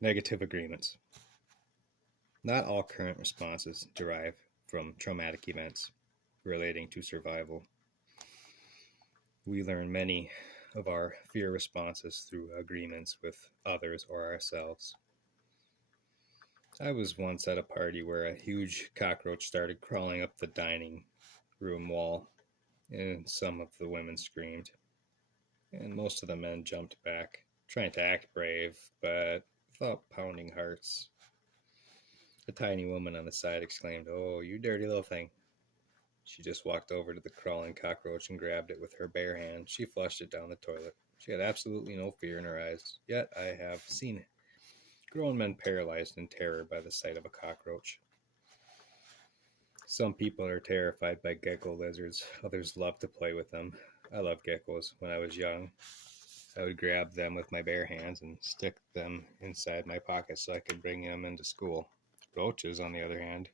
Negative agreements. Not all current responses derive from traumatic events relating to survival. We learn many of our fear responses through agreements with others or ourselves. I was once at a party where a huge cockroach started crawling up the dining room wall, and some of the women screamed, and most of the men jumped back, trying to act brave, but without pounding hearts. The tiny woman on the side exclaimed, "Oh, you dirty little thing." She just walked over to the crawling cockroach and grabbed it with her bare hand. She flushed it down the toilet. She had absolutely no fear in her eyes. Yet I have seen grown men paralyzed in terror by the sight of a cockroach. Some people are terrified by gecko lizards. Others love to play with them. I loved geckos. When I was young, I would grab them with my bare hands and stick them inside my pocket so I could bring them into school. Roaches, on the other hand,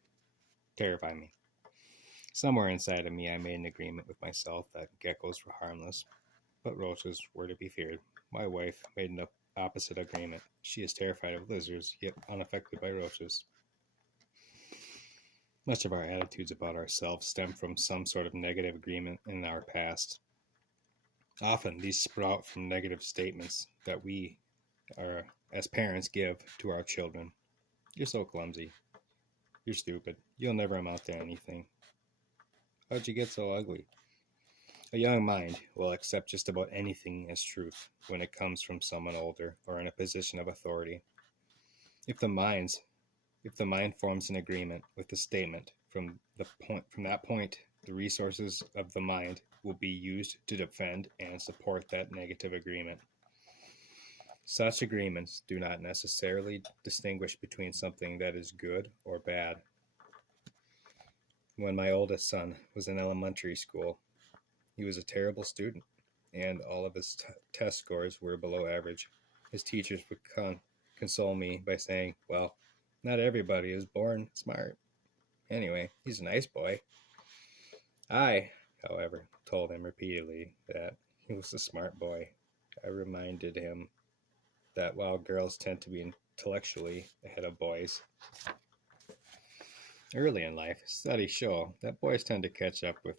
terrify me. Somewhere inside of me, I made an agreement with myself that geckos were harmless, but roaches were to be feared. My wife made an opposite agreement. She is terrified of lizards, yet unaffected by roaches. Much of our attitudes about ourselves stem from some sort of negative agreement in our past. Often, these sprout from negative statements that we, as parents, give to our children. You're so clumsy. You're stupid. You'll never amount to anything. How'd you get so ugly? A young mind will accept just about anything as truth when it comes from someone older or in a position of authority. If the mind forms an agreement with the statement, from that point, the resources of the mind will be used to defend and support that negative agreement. Such agreements do not necessarily distinguish between something that is good or bad. When my oldest son was in elementary school, he was a terrible student, and all of his test scores were below average. His teachers would console me by saying, "Well, not everybody is born smart. Anyway, he's a nice boy." I, however, told him repeatedly that he was a smart boy. I reminded him that while girls tend to be intellectually ahead of boys early in life, studies show that boys tend to catch up with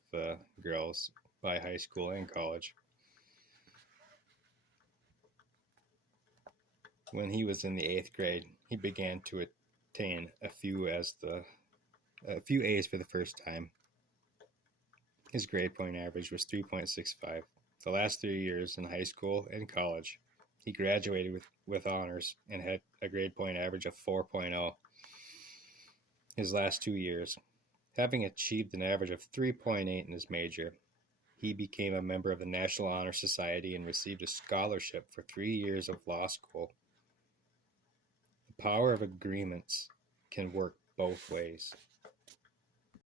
girls by high school and college. When he was in the 8th grade, he began to attain a few A's for the first time. His grade point average was 3.65. The last 3 years in high school and college, he graduated with honors and had a grade point average of 4.0. His last 2 years, having achieved an average of 3.8 in his major, he became a member of the National Honor Society and received a scholarship for 3 years of law school. The power of agreements can work both ways.